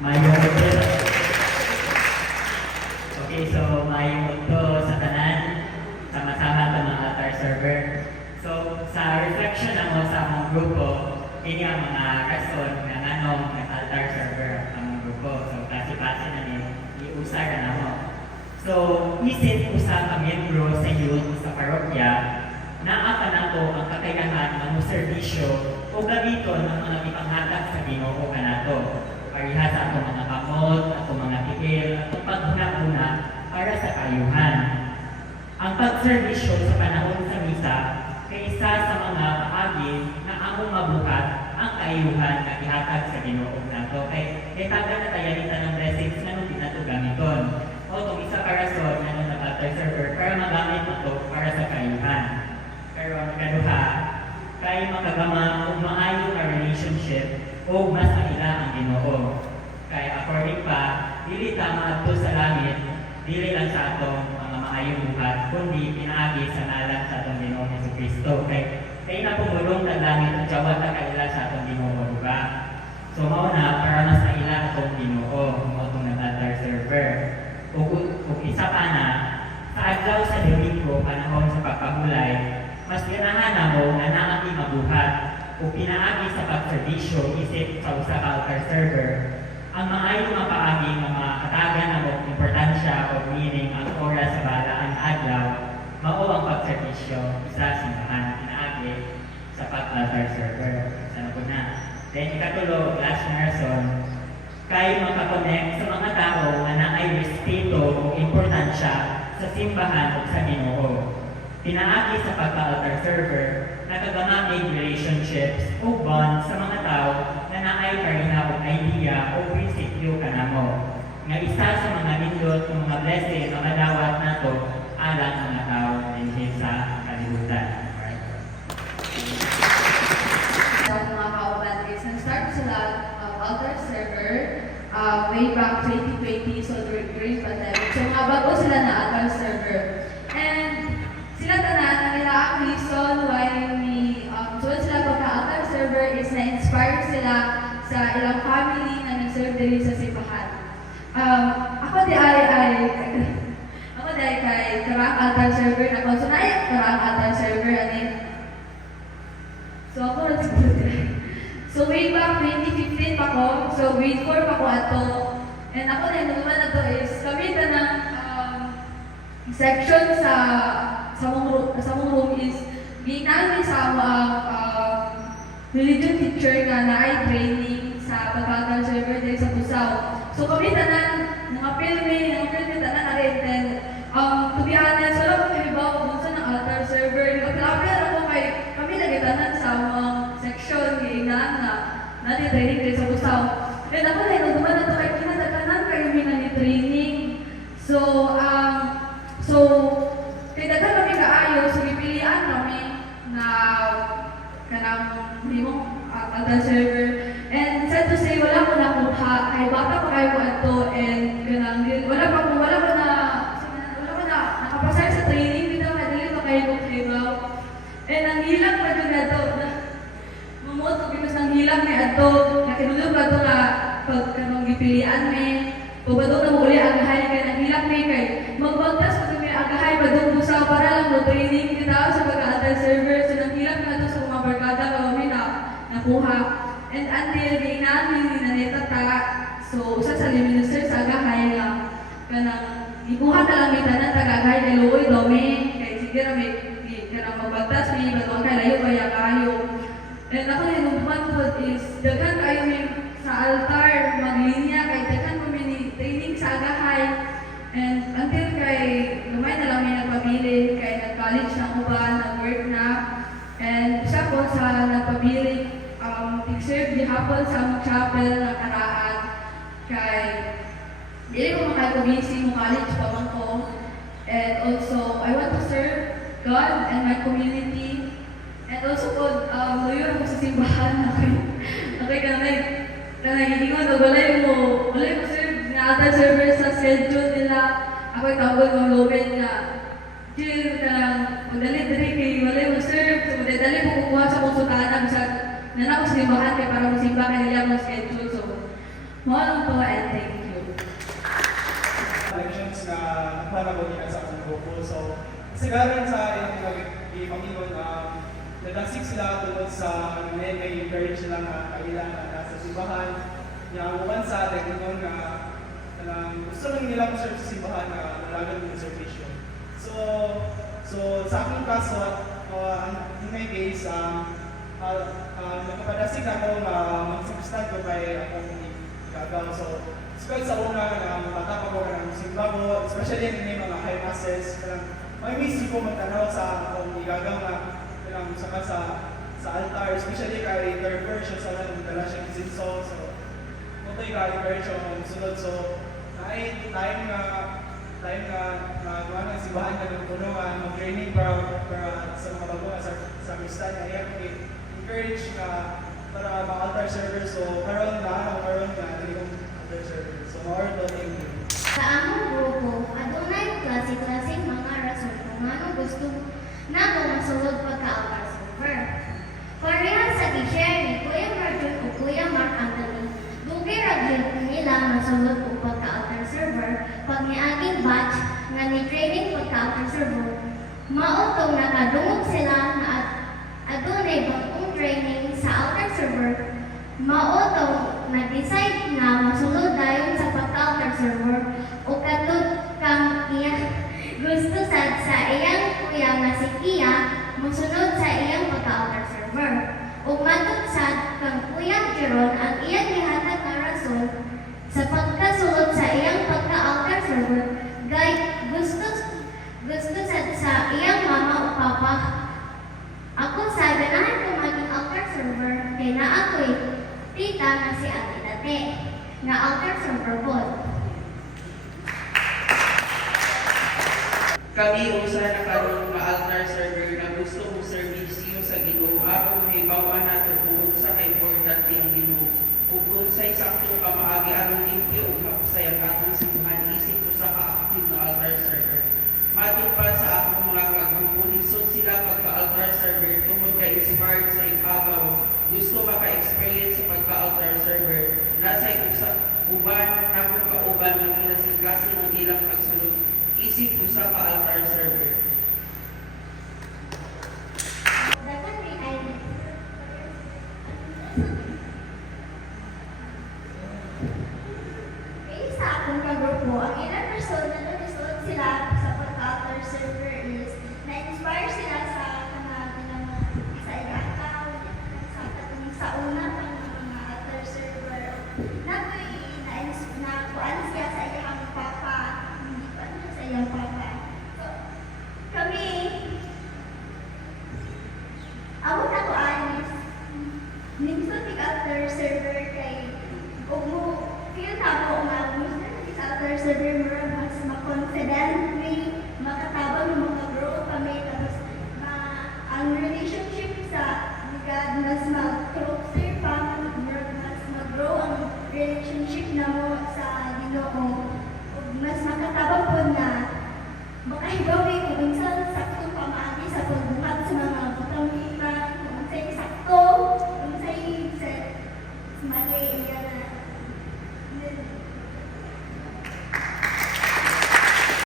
Mayong udto. Okay, so mayong udto sa tanan, sama-sama ito mga altar server. So, sa reflection mo sa among grupo, ini ang mga rason nga nganong nag-altar server ang among grupo. So, kasi-kasi na iusar na mo. So, isip usa ka miyembro sa youth sa parokya, naa pa nato ang kakayahan ng serbisyo o gamiton ng mga ipanghatag sa Ginoo kanato. Pariha sa atong mga kamot, atong mga tigil, atong paghuna-huna para sa kayuhan. Ang pagserbisyo sa panahon sa misa kay isa sa mga paagi na among mabuhat ang kayuhan na ihatag sa Ginoo nato. Kay taga na tayo ng blessings nga nung nato gamiton. O itong isa ka rason na nag-altar server para magamit ito para sa kayuhan. Pero ang kaduha, kay makagama kung maayo na relationship o mas maila ang Ginoo. Kay according pa, dili tama ato sa langit, dili lang sa atong mga maayong buhat, kundi pinaagi sa ngalan sa atong Ginoo Jesucristo. Kay na pumulong ng langit at jawat na kaila sa atong Ginoo, diba? So mao na para mas maila atong Ginoo, mo itong nag-altar server. O isa pa na, sa adlaw sa Domingo, panahon sa pagpahulay, mas ganahan na mo na naati mabuhat o pinaagi sa pagserbisyo isip sa usa ka altar server, ang maayong mapaagi nga makatagan na mo importansya o meaning ang oras sa balaan adlaw, mao ang pagserbisyo sa simbahan pinaagi sa pag-altar server. Sana po na. Then ikatulo, last na rason, kay makakonect sa mga tao na naay respeto o importansya sa simbahan o sa Ginoo. Pinaagi sa pagka-altar server, nakagamamig relationships o bond sa mga tao na naay karina o idea o prinsipyo kanamo. Nga isa sa mga nindot o mga blessing na madawat nato alang mga tao din sa kalibutan. Alright. Sa mga kauban is nag-start sila altar server way back 2020, so during pandemic. So mga bago sila na altar server. And sila tanan na nila ang reason why join sila pagka-altar server is na-inspire sila sa ilang family na nag-serve din sa simbahan. Ako di ay kay karang altar server na ko. So na ay karang altar server ani. So ako rin siguro din. So way back 2015 pa ko, so grade 4 pa ko ato. And ako na yung naman na to is kami na ng section sa mong room is ginamit sa religion teacher nga na ay training sa pag-altar server din sa Busaw. So kami tanan mga filming tanan na rin. Then to be honest, wala ko kami ba kung sa ng altar server. Nagkalapit ako kay kami nagitanan sa mga section ginaan na natin training din sa Busaw. And ako na yung naman na ito kay kinatatanan kayo nga ni training. So kaya dahil kami kaayo, so pipilian kami na kanang himong altar server. And sad to say, wala ko nakuha. Kay bata pa kayo ko ato and kanang wala ko na nakapasay sa training dito, kadali pa kayo ko kayo. And ang hilang pa doon na ito, mamoto binas ng hilang ni ato, nakinulog pa ito na pag kanang gipilian may pabadong na muli agahay kay ang hilang may kay magbagtas pa ito may agahay padong busaw para lang training kita sa pag-altar server. So nang hilang na ito sa mga barkada kami na nakuha. And until di namin ninaneta ta, so usa sa minister sa agahay nga kanang ikuha ka lang may tanan taga-agahay kay Luoy Dome kay sige ra may kanang magbagtas may badong kay layo kaya kayo. And ako na yung manhood is daghan kayo may sa altar maglinya kay daghan mo may training sa agahay. And until kay lumay na lang may nagpabilin kay nag-college na ko ba, nag-work na. And siya po sa nagpabilin tig-serve di hapon sa among chapel na karaan kay dili ko makakabisi mo college pa man ko. And also I want to serve God and my community. And also po loyal ako sa simbahan na kay kanay walay mo serve na altar server sa schedule nila. Ako'y tawag ng Loben nga Jill kanang magdali-dali kay walay mo serve. So magdali mo kukuha sa konsultahan sa nanapos simbahan kay para masimba kay nila mo schedule. So mo lang to na nagpanago nila sa akong grupo. So, kasagaran sa ilang pag-imanginon, nadagsik sila tungkol sa may encourage sila na kailan na nasa simbahan. Yung uman sa atin, na gusto lang nila mag-serve sa simbahan na nalagan ng servisyo. So sa aking kaso, in my case, nagpapadasig ako mag-substan ko kay akong gagaw. So, kahit sa una, bata pa ko ng simba ko, especially in mga high masses, may miss ko magtanaw sa akong igagaw na saka sa altar, especially kay third version sa lang dala siya kisinso. So, ito yung encourage ako sunod. So, time na gawa ng simbahan na ng puno, mag-training para sa mga bago sa Kristan, ay ako encourage na para mga altar server. So, karoon na naging altar server. So, more than Sa among grupo, adunay klase-klaseng mga rason kung ano gusto na masulod pagka-altar server. Parehas sa i-share ni Kuya Marjon o Kuya Mark Anthony, dugay ragyod nila masulod o pagka-altar server pag niaging batch nga ni-training pagka-altar server. Mautong nakadungog sila na adunay bagong training sa altar server. Mautong na-decide na masulod dayon sa pagka-altar server o katod kang iya gusto sad sa iyang kuya nga si Kia musunod sa iyang pagka-altar server. Ug matod sad kang kuya Jeron ang iyang gihatag nga rason sa pagkasulod sa iyang pagka-altar server gay gusto sad sa iyang mama o papa. Ako sa ganahan ko maging altar server kay na ako'y tita nga si Ate Tate nga altar server po. Kami usa na karon nga altar server na gusto mo serbisyo sa Ginoo aron hibaw-an nato kung sa kay importante ang Ginoo. Ug unsay saktong pamaagi aron limpyo ug mapusay ang atong simbahan isip ko sa ka-active na altar server. Matod pa sa akong mga kagrupo lisod sila pagka-altar server tungod kay inspired sa ipagaw. Gusto maka-experience sa pagka-altar server. Nasa'y uban akong kauban ng kinasiklase ng ilang pagsunod isip ko sa ka-altar server. Dapat may ID. Kaya sa akong kagrupo, ang ilang person na nag-suot sila sa pagka-altar server is na-inspire sila sa kanang sa iyakaw, sa una pang mga altar server. Nakuan siya sa iyang papa, hindi pa niya sa iyang papa. So, kami, ako na ko anis, minsan altar server kay ug mo feel na mo nga gusto na altar server mo mas ma-confident may makatabang mo mag-grow kami tapos ang really